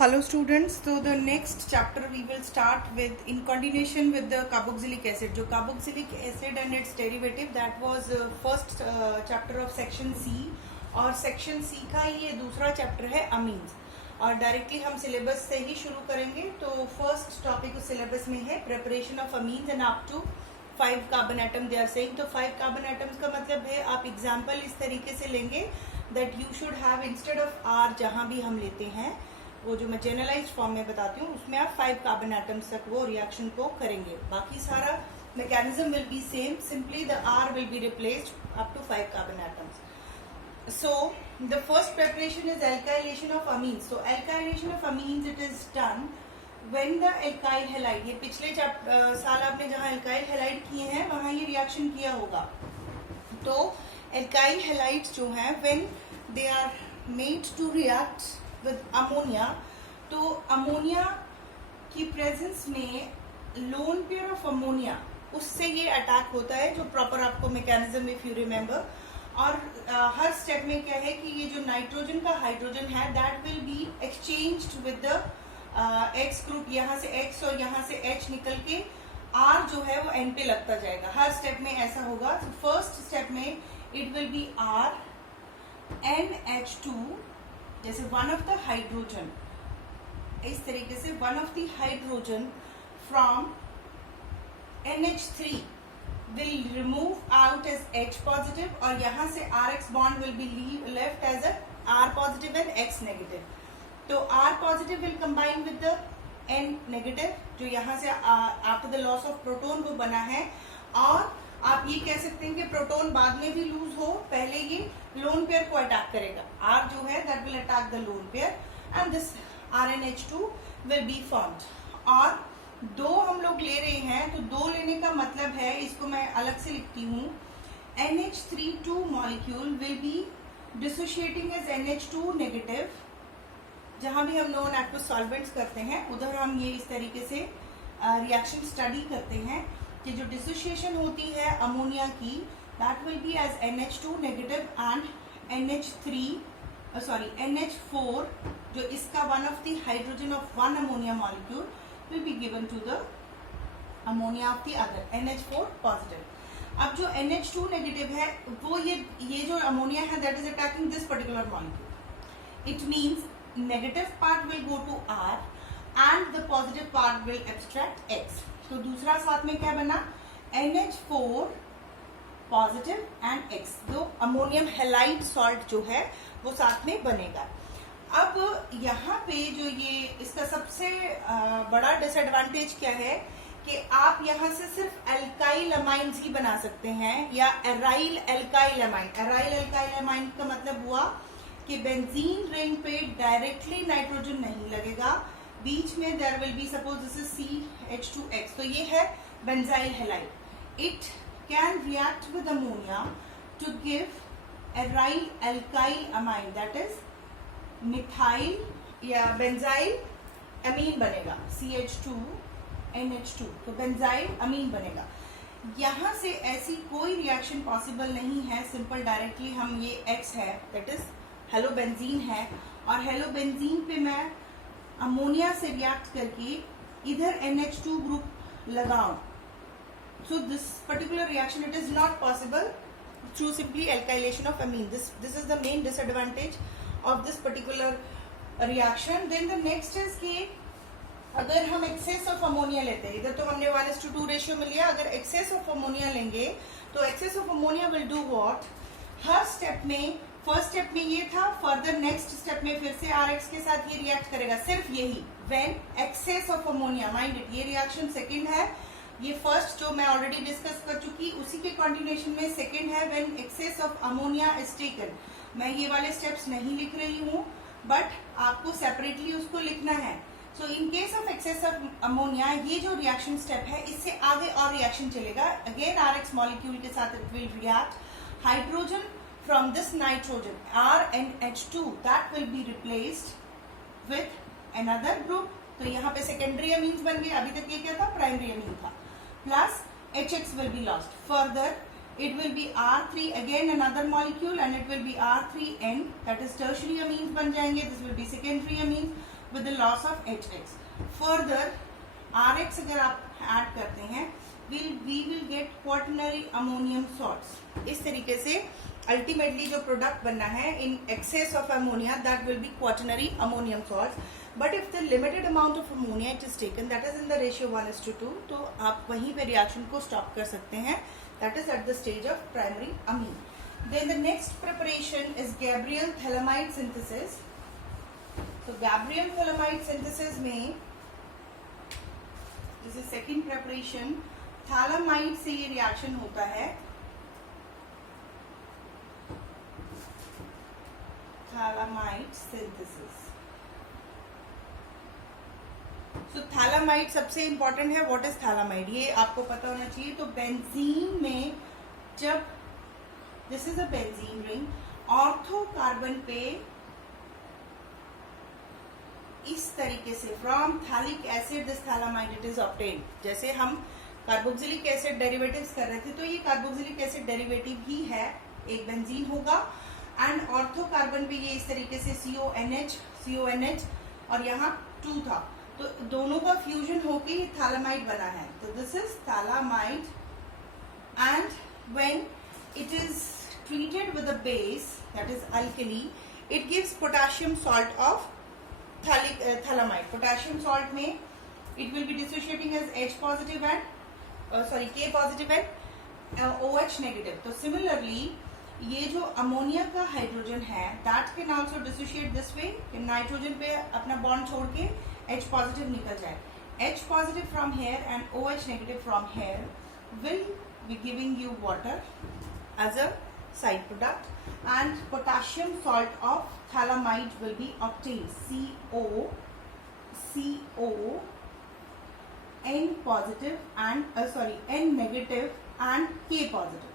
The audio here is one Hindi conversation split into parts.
Hello students, so the next chapter we will start with in continuation with the carboxylic acid. जो carboxylic acid and its derivative that was first chapter of section C और section C का ये दूसरा chapter है amines और directly हम syllabus से ही शुरू करेंगे. तो first topic उस syllabus में है preparation of amines and up to 5 carbon atom they are saying. तो 5 carbon atoms का मतलब है आप example इस तरीके से लेंगे that you should have instead of R जहाँ भी हम लेते हैं वो जो मैं जनरलाइज्ड फॉर्म में बताती हूँ उसमें आप 5 कार्बन एटम्स तक वो रिएक्शन को करेंगे. बाकी सारा mechanism will be same, simply the R will be replaced up to 5 carbon atoms. So the first preparation is alkylation of amines. So alkylation of amines it is done when the alkyl halide, ये पिछले साल आपने जहाँ एल्काइल हैलाइड किए हैं वहाँ ये रिएक्शन किया होगा. तो एल्काइल हैलाइड्स जो हैं when they are made to react with ammonia, तो अमोनिया की प्रेजेंस में लोन पेयर ऑफ अमोनिया उससे ये अटैक होता है जो प्रॉपर आपको मैकेनिज्म इफ यू रिमेम्बर. और हर स्टेप में क्या है कि ये जो नाइट्रोजन का हाइड्रोजन है that will B exchanged with the x group. यहाँ से एक्स और यहाँ से एच निकल के आर जो है वो एन पे लगता जाएगा. हर स्टेप में ऐसा होगा. फर्स्ट स्टेप में it will be R NH2 जैसे वन ऑफ द हाइड्रोजन, इस तरीके से one of the hydrogen from NH3 will remove out as H positive और यहाँ से RX bond will be left as a R positive and X negative. तो R positive will combine with the N negative जो यहाँ से after the loss of proton वो बना है. और आप ये कह सकते हैं कि प्रोटोन बाद में भी लूज हो, पहले ये लोन पेयर को अटैक करेगा. R जो है that will attack the lone pair and this RNH2 will be formed. और दो हम लोग ले रहे हैं तो दो लेने का मतलब है, इसको मैं अलग से लिखती हूँ, NH3 molecule will be dissociating as NH2 negative. जहां भी हम नॉन एक्वस सॉल्वेंट्स करते हैं उधर हम ये इस तरीके से रिएक्शन स्टडी करते हैं कि जो डिसोसिएशन होती है अमोनिया की that will be as NH2 negative and NH4 जो इसका one of the hydrogen of one ammonia molecule will be given to the ammonia of the other NH4 positive. अब जो NH2 नेगेटिव है वो ये जो अमोनिया है that is attacking this particular molecule. It means negative part will go to R and the positive part will abstract X. तो दूसरा साथ में क्या बना, NH4 पॉजिटिव एंड X, जो अमोनियम हैलाइड सॉल्ट जो है वो साथ में बनेगा. अब यहाँ पे जो ये इसका सबसे बड़ा डिसएडवांटेज क्या है कि आप यहाँ से सिर्फ एल्काइल अमाइंस ही बना सकते हैं या aryl alkyl amine. Aryl alkyl amine का मतलब हुआ कि बेंजीन रिंग पे डायरेक्टली नाइट्रोजन नहीं लगेगा, बीच में there will be suppose this is CH2X. तो ये है benzyl halide. It can react with ammonia to give aryl alkyl amine that is methyl या बेंजाइल अमीन बनेगा CH2NH2. तो बेंजाइल अमीन बनेगा. यहाँ से ऐसी कोई रिएक्शन पॉसिबल नहीं है. सिंपल डायरेक्टली हम ये X है दैट इज हेलो बेंजीन है और हेलो बेंजीन पे मैं अमोनिया से रिएक्ट करके इधर NH2 ग्रुप लगाऊं. So this particular reaction it is not possible through simply alkylation of amine. This is the main disadvantage of this particular reaction. Then the next is कि अगर हम एक्सेस ऑफ अमोनिया लेते हैं, इधर तो हमने 1:2 रेशियो में लिया, अगर एक्सेस ऑफ अमोनिया लेंगे तो excess of ammonia will do what, हर स्टेप में फर्स्ट स्टेप में ये था, फर्दर नेक्स्ट स्टेप में फिर से RX के साथ ये रिएक्ट करेगा. सिर्फ यही when excess of ammonia, mind it, ये रिएक्शन सेकंड है. ये फर्स्ट जो मैं ऑलरेडी डिस्कस कर चुकी उसी के कंटिन्यूएशन में सेकंड है when excess of ammonia is taken. मैं ये वाले स्टेप्स नहीं लिख रही हूँ बट आपको सेपरेटली उसको लिखना है. So in case of excess of ammonia ये जो रिएक्शन स्टेप है इससे आगे और रिएक्शन चलेगा. अगेन RX मॉलिक्यूल के साथ it will react. Hydrogen from this nitrogen RNH2 that will be replaced with another group. तो यहाँ पे secondary amines बन गए. अभी तक ये क्या था, primary amine था. Plus HX will be lost. Further it will be R3 again another molecule and it will be R3N that is tertiary amines बन जाएंगे. This will be secondary amines. with the loss of HX. Further, RX अगर आप ऐड करते हैं, we will get quaternary ammonium salts. इस तरीके से अल्टीमेटली जो प्रोडक्ट बनना है in excess of ammonia, that will B quaternary ammonium salts. But if the limited amount of ammonia it is taken, that is in the ratio 1:2, तो आप वहीं पे रिएक्शन को स्टॉप कर सकते हैं. That is at the stage of primary amine. Then the next preparation is Gabriel phthalimide synthesis. तो गैब्रियल थैलामाइड सिंथेसिस में this is second preparation. Phthalimide से ये रिएक्शन होता है, थैलामाइड सिंथेसिस. सो थैलामाइड सबसे इंपॉर्टेंट है. व्हाट इज थैलामाइड, ये आपको पता होना चाहिए. तो बेंजीन में जब this is a benzene ring, ortho carbon पे इस तरीके से from phthalic acid this phthalimide it is obtained. जैसे हम कार्बोक्सिलिक एसिड डेरिवेटिव्स कर रहे थे, तो ये कार्बोक्सिलिक एसिड डेरिवेटिव ही है, एक बेंजीन होगा. एंड ऑर्थो कार्बन पे ये इस तरीके से CONH और यहाँ 2 था, तो दोनों का फ्यूजन होके ये थैलामाइड बना है. तो this is phthalimide. And when it is treated with a base that is alkali, it gives potassium salt of phthalimide. Potassium salt में it will be dissociating as H positive and K positive and OH negative. तो सिमिलरली ये जो अमोनिया का हाइड्रोजन है, that can also dissociate this way. Nitrogen पे अपना बॉन्ड छोड़ के H पॉजिटिव निकल जाए. H positive from here and OH negative from here will be giving you water as a side product. And potassium salt of phthalimide will be obtained. CO N positive and N negative and K positive.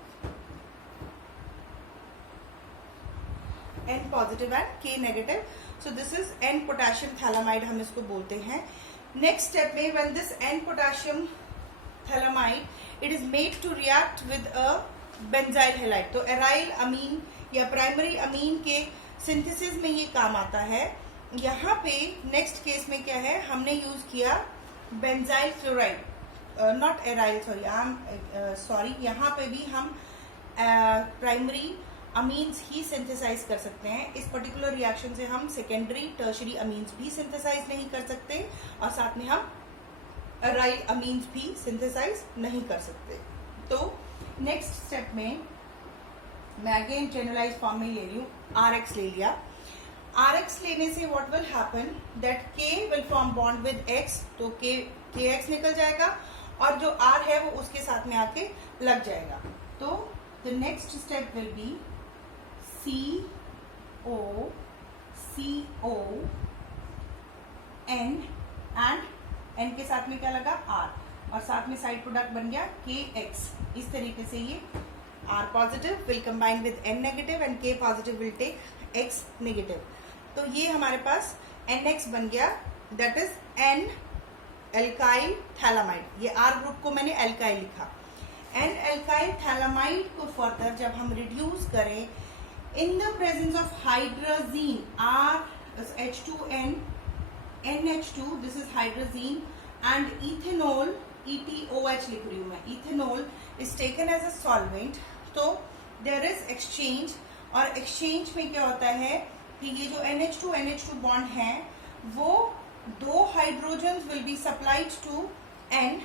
N positive and K negative. So this is N potassium thalamide हम इसको बोलते हैं. Next step में when this N potassium thalamide it is made to react with a benzyl halide. तो एराइल अमीन या प्राइमरी अमीन के सिंथेसिस में ये काम आता है. यहाँ पे नेक्स्ट केस में क्या है, हमने यूज किया benzyl chloride, not aryl, sorry. यहाँ पे भी हम प्राइमरी अमीन्स ही सिंथेसाइज कर सकते हैं. इस पर्टिकुलर रिएक्शन से हम सेकेंडरी टर्शरी अमीन्स भी सिंथेसाइज नहीं कर सकते, और साथ में हम एराइल अमीन्स भी सिंथेसाइज नहीं कर सकते. तो नेक्स्ट स्टेप में मैं अगेन जनरलाइज फॉर्म में ले रही हूँ. RX ले लिया. RX लेने से what will happen that K will form bond with X, तो KX निकल जाएगा, और जो R है वो उसके साथ में आके लग जाएगा. तो the next step will be CO N and N के साथ में क्या लगा R, और साथ में साइड प्रोडक्ट बन गया KX. इस तरीके से ये R positive will combine with N negative and K positive will take X negative. तो ये हमारे पास NX बन गया, that is N alkyl phthalimide. ये R ग्रुप को मैंने एल्काइल लिखा. N एल्काइल थैलामाइड को फर्दर जब हम रिड्यूस करें in the presence of hydrazine H2N NH2, this is hydrazine, and ethanol ETOH लिख रही हूँ मैं. Ethanol is taken as a solvent. तो देयर इज एक्सचेंज, और एक्सचेंज में क्या होता है कि ये जो NH2 बॉन्ड है वो 2 hydrogen will be supplied to N.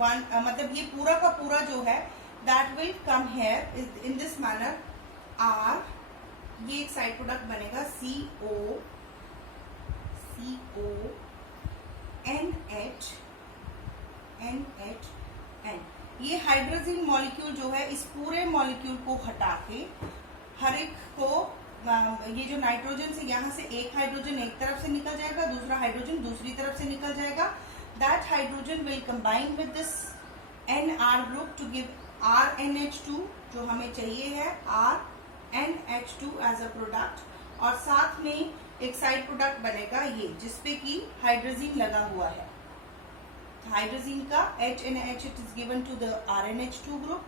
मतलब ये पूरा का पूरा जो है that will come here in this manner. R, ये एक साइड प्रोडक्ट बनेगा CO NH N. ये हाइड्रोजन मॉलिक्यूल जो है इस पूरे मॉलिक्यूल को हटा के हर एक को, ये जो नाइट्रोजन से यहाँ से एक हाइड्रोजन एक तरफ से निकल जाएगा, दूसरा हाइड्रोजन दूसरी तरफ से निकल जाएगा. That hydrogen will combine with this NR group to give RNH2, जो हमें चाहिए है RNH2 एज अ प्रोडक्ट, और साथ में एक साइड प्रोडक्ट बनेगा ये जिसपे कि हाइड्रोजन लगा हुआ है. हाइड्रोजन का HNH it is given to the RNH2 group,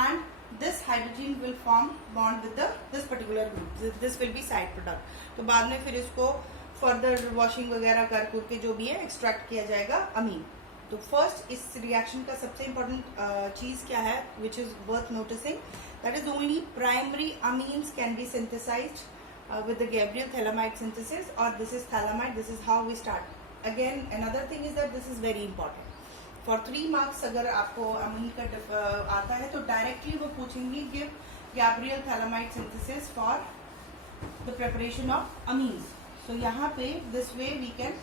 and this hydrogen will form bond with this particular group. This will be side product. तो बाद में फिर इसको फर्दर वॉशिंग वगैरह कर के जो भी है एक्सट्रैक्ट किया जाएगा अमीन। तो फर्स्ट इस रिएक्शन का सबसे इम्पोर्टेंट चीज क्या है which is worth noticing, that is only primary amines can be synthesized with the Gabriel thalamide synthesis, or this is thalamide, this is how we start. Again another thing is that this is very important for 3 marks। अगर आपको अमीन का आता है तो डायरेक्टली वो पूछेंगे give Gabriel thalamide synthesis for the preparation of amines। so यहाँ पे this way we can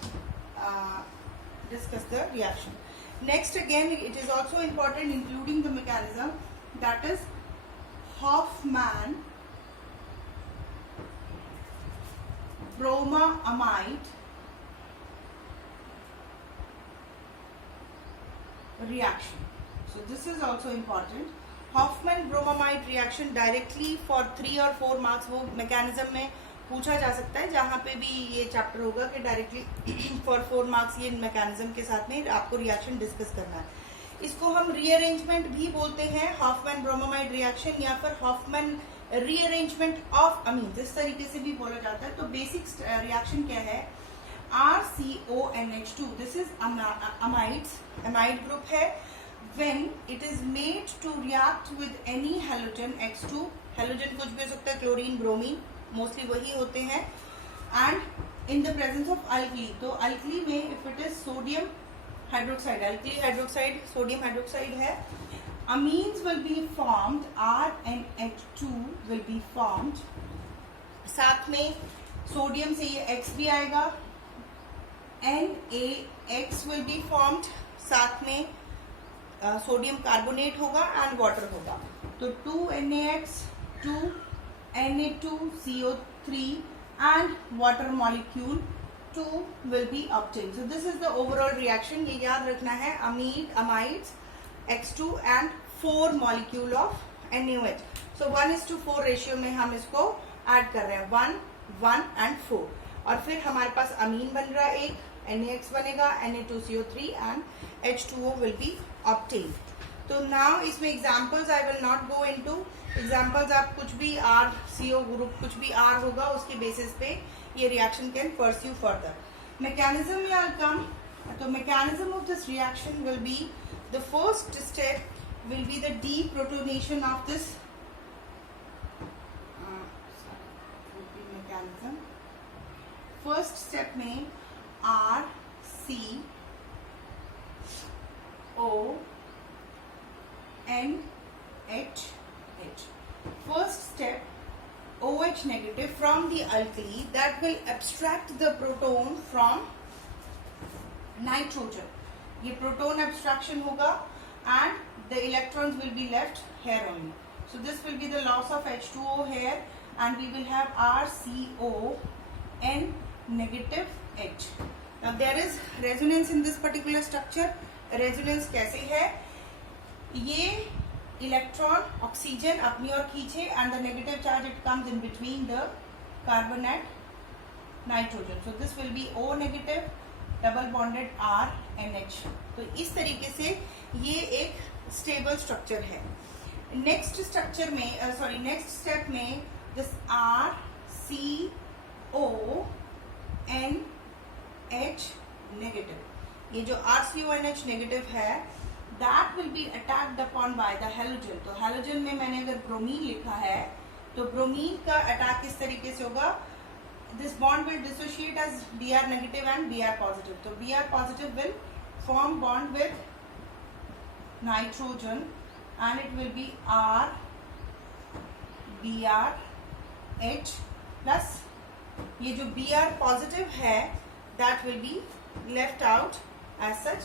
discuss the reaction। next again it is also important including the mechanism, that is Hofmann bromamide reaction। so this is also important। Hofmann bromamide reaction directly for 3 or 4 marks वो mechanism में पूछा जा सकता है, जहाँ पे भी ये चैप्टर होगा कि डायरेक्टली फॉर 4 मार्क्स ये मैकेनिज्म के साथ में आपको रिएक्शन डिस्कस करना है। इसको हम रीअरेंजमेंट भी बोलते हैं, हॉफमैन ब्रोमामाइड रिएक्शन, या फिर हॉफमैन रीअरेंजमेंट ऑफ अमीन्स, इस तरीके से भी बोला जाता है। तो बेसिक रिएक्शन क्या है, RCONH2, this is amides, amide group है। when it is made to react with any halogen X2, halogen कुछ भी हो सकता है, क्लोरीन, ब्रोमीन, मोस्टली वही होते हैं, and in the presence of alkali. तो अल्कली में if it is sodium hydroxide, alkali hydroxide sodium hydroxide है, amines will be formed, RNH2 will be formed, साथ में सोडियम से ये X भी आएगा, NaX will be formed, साथ में सोडियम कार्बोनेट होगा एंड वाटर होगा। तो 2NaX, 2Na2CO3 and water molecule 2 will be obtained। so this is the overall reaction। ये याद रखना है, amides X2 and 4 molecule of NaOH। so 1:4 ratio में हम इसको ऐड कर रहे हैं, 1, 1 and 4, और फिर हमारे पास अमीन बन रहा है एक, NaX बनेगा, Na2CO3 and H2O will be obtained। तो नाउ इसमें examples I will not go into examples, आप कुछ भी RCO ग्रुप कुछ भी R होगा उसके बेसिस पे ये reaction can pursue further. Mechanism में आई कम, तो mechanism of this reaction will be, the first step will be the deprotonation of this mechanism. First step में RCONH। First step, OH negative from the alkali that will abstract the proton from nitrogen। ये proton abstraction होगा and the electrons will be left here only। so this will be the loss of H2O here and we will have RCON negative H। now there is resonance in this particular structure। resonance कैसे है, ये इलेक्ट्रॉन ऑक्सीजन अपनी ओर खींचे and the negative charge it comes in between the carbon and nitrogen. So this will be O negative double bonded RNH। तो इस तरीके से ये एक स्टेबल स्ट्रक्चर है। नेक्स्ट स्ट्रक्चर में नेक्स्ट स्टेप में दिस RCONH नेगेटिव, ये जो RCONH नेगेटिव है that will be attacked upon by the halogen। तो halogen में मैंने अगर ब्रोमीन लिखा है तो ब्रोमीन का अटैक इस तरीके से होगा, this bond will dissociate as Br negative and Br positive। तो Br positive will form bond with nitrogen and it will be RBrH plus ये जो Br positive है that will be left out as such,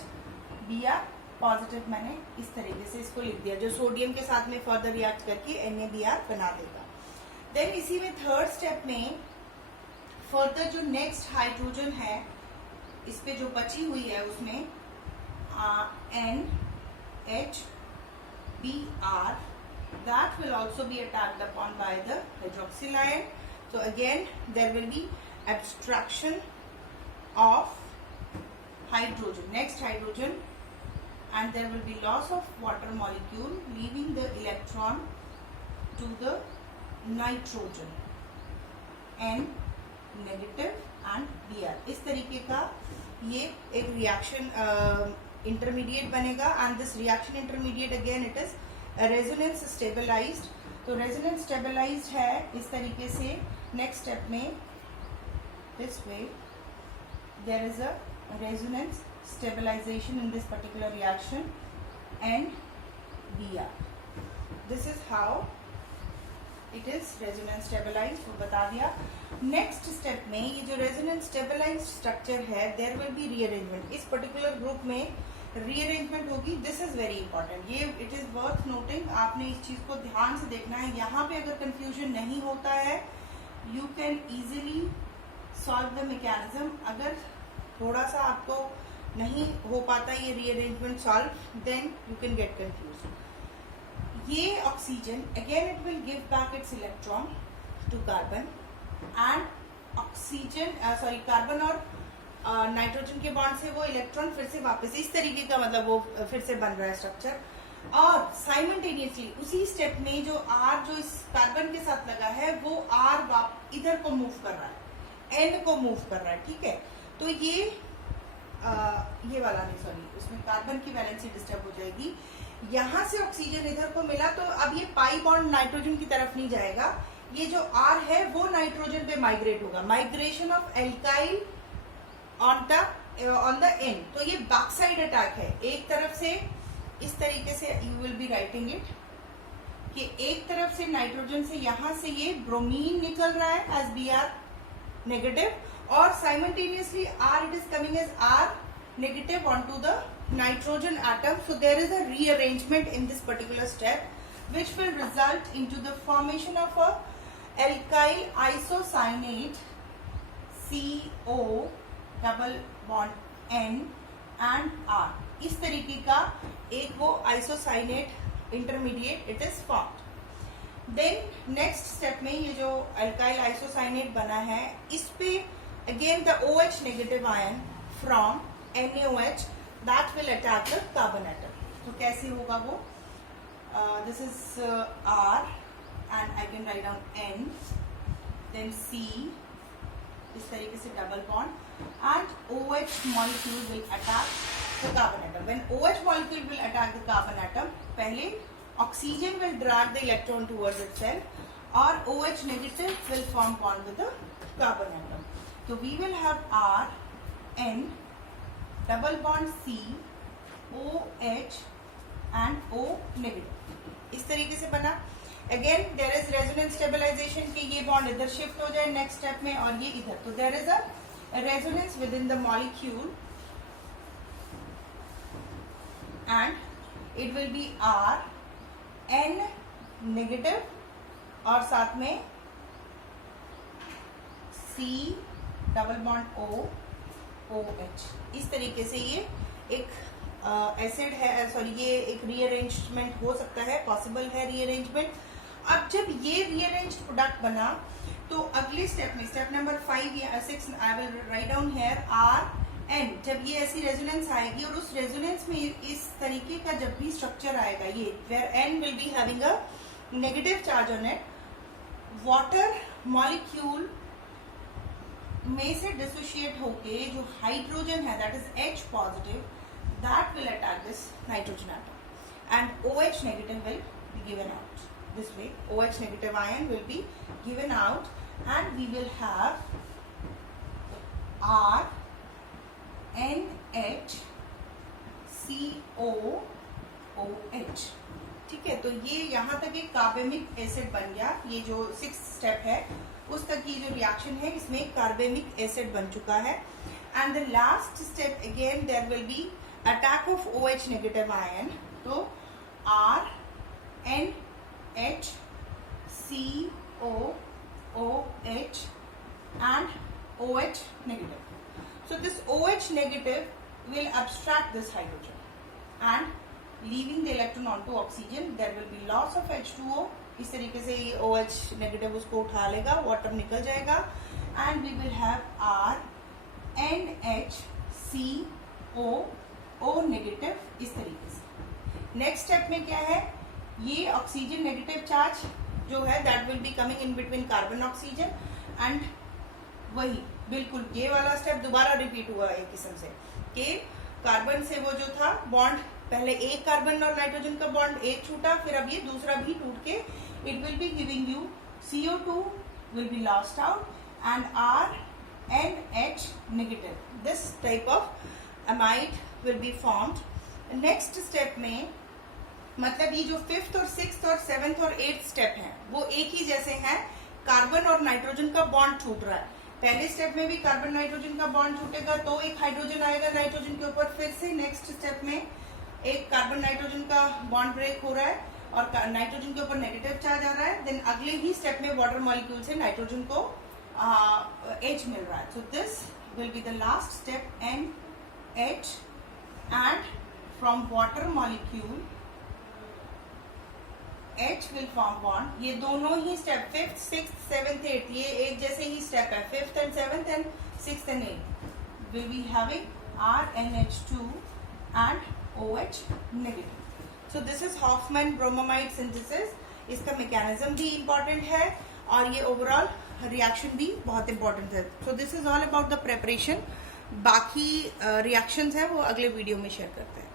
Br positive मैंने इस तरीके से इसको लिख दिया, जो सोडियम के साथ में फर्दर रिएक्ट करके NaBr बना देगा। देन इसी में थर्ड स्टेप में फर्दर जो नेक्स्ट हाइड्रोजन है इस पे जो बची हुई है उसमें NHBr that will also be attacked upon by the hydroxyl ion। so again there will be abstraction of hydrogen, next hydrogen, and there will be loss of water molecule leaving the electron to the nitrogen N negative and Br ये एक रिएक्शन इंटरमीडिएट बनेगा and this reaction intermediate again it is resonance stabilized. तो रेजोनेंस स्टेबलाइज्ड है इस तरीके से। नेक्स्ट स्टेप में this way there is a resonance stabilization in this particular reaction and Br. This is how it is resonance stabilized, वो बता दिया। नेक्स्ट स्टेप में ये जो resonance stabilized स्ट्रक्चर है there will be rearrangement। इस पर्टिकुलर ग्रुप में rearrangement होगी। This is very important, ये it is worth noting, आपने इस चीज को ध्यान से देखना है। यहाँ पे अगर confusion नहीं होता है you can easily solve the mechanism। अगर थोड़ा सा आपको नहीं हो पाता ये rearrangement solve then you can get confuse. ये oxygen again it will give back its electron to carbon and oxygen carbon और नाइट्रोजन के बॉन्ड से वो इलेक्ट्रॉन फिर से वापस इस तरीके का मतलब वो फिर से बन रहा है स्ट्रक्चर। और साइमल्टेनियसली उसी स्टेप में जो आर जो इस कार्बन के साथ लगा है वो आर इधर को मूव कर रहा है, एन को मूव कर रहा है। ठीक है, तो ये वाला नहीं, सॉरी, उसमें कार्बन की वैलेंसी डिस्टर्ब हो जाएगी। यहां से ऑक्सीजन इधर को मिला तो अब ये पाई बॉन्ड नाइट्रोजन की तरफ नहीं जाएगा, ये जो आर है वो नाइट्रोजन पे माइग्रेट होगा। Migration of alkyl on the end. तो ये बैक साइड अटैक है। एक तरफ से इस तरीके से you will be writing it कि एक तरफ से नाइट्रोजन से यहां से ये ब्रोमीन निकल रहा है एज Br नेगेटिव, और simultaneously R it is coming as R negative onto the nitrogen atom. So there is a rearrangement in this particular step which will result into the formation of a alkyl isocyanate CO double bond N and R। इस तरीके का एक वो isocyanate intermediate it is formed। Then next step में ये जो अल्काइल आइसोसाइनेट बना है इस पे again the OH negative ion from NaOH that will attack the carbon atom. तो कैसे होगा वो, this is R and I can write down N then C इस तरीके से double bond and OH molecule will attack the carbon atom. When OH molecule will attack the carbon atom पहले oxygen will drag the electron towards itself or OH negative will form bond with the carbon atom. So we will have R, N, double bond C, OH and O negative. इस तरीके से बना। Again there is resonance stabilization कि ये bond इधर shift हो जाए next step में और ये इधर। तो there is a resonance within the molecule and it will be R, N negative और साथ में C double bond O OH। इस तरीके से ये एक एसिड है, सॉरी ये एक रीअरेंजमेंट हो सकता है, पॉसिबल है रीअरेंजमेंट। अब जब ये रीअरेंज्ड प्रोडक्ट बना तो अगले स्टेप में स्टेप नंबर 5 या 6 I will write down here R N। जब ये ऐसी रेजोनेंस आएगी और उस रेजोनेंस में इस तरीके का जब भी स्ट्रक्चर आएगा ये where N will be having a negative charge on it, water molecule में से डिसोशिएट होके जो हाइड्रोजन है that is H positive that will attack this nitrogen atom and OH negative will be given out this way। OH negative ion will be given out and we will have R NH CO OH। ठीक है, तो ये यहाँ तक एक कार्बेमिक एसिड बन गया। ये जो 6th स्टेप है उस तक की जो रिएक्शन है इसमें कार्बेमिक एसिड बन चुका है। And the last step again there will be attack of OH negative ion. तो R NH CO OH and OH negative। So this OH negative will abstract this hydrogen and leaving the electron onto oxygen, there will be loss of H2O। इस तरीके से ये OH negative उसको उठा लेगा, वाटर निकल जाएगा and we will have R NH CO O negative इस तरीके से। नेक्स्ट स्टेप में क्या है, ये ऑक्सीजन नेगेटिव चार्ज जो है that will be coming in between carbon oxygen and वही बिल्कुल ये वाला स्टेप दोबारा रिपीट हुआ एक किस्म से कि कार्बन से वो जो था बॉन्ड, पहले एक कार्बन और नाइट्रोजन का बॉन्ड एक छूटा, फिर अब ये दूसरा भी टूट के it will be giving you CO2 will be lost out and RNH negative. This type of amide will be formed. Next step में मतलब ये जो 5th और 6th और 7th और 8th स्टेप है वो एक ही जैसे हैं, कार्बन और नाइट्रोजन का बॉन्ड छूट रहा है। पहले स्टेप में भी कार्बन नाइट्रोजन का बॉन्ड छूटेगा तो एक हाइड्रोजन आएगा नाइट्रोजन के ऊपर, फिर से नेक्स्ट स्टेप में एक कार्बन नाइट्रोजन का बॉन्ड ब्रेक हो रहा है और नाइट्रोजन के ऊपर नेगेटिव चार्ज आ रहा है। देन अगले ही स्टेप में वाटर मॉलिक्यूल से नाइट्रोजन को H मिल रहा है। So this will be the last step NH and from water molecule H will form bond। ये दोनों ही step 5th, 6th, 7th, 8th ये एक जैसे ही स्टेप है। 5th and 7th and 6th and 8th will be having RNH2 and OH negative। So this is Hofmann bromamide synthesis। इसका मैकेनिज्म भी इम्पोर्टेंट है और ये ओवरऑल रिएक्शन भी बहुत इम्पोर्टेंट है। So this is all about the preparation. बाकी रिएक्शंस हैं वो अगले वीडियो में शेयर करते हैं।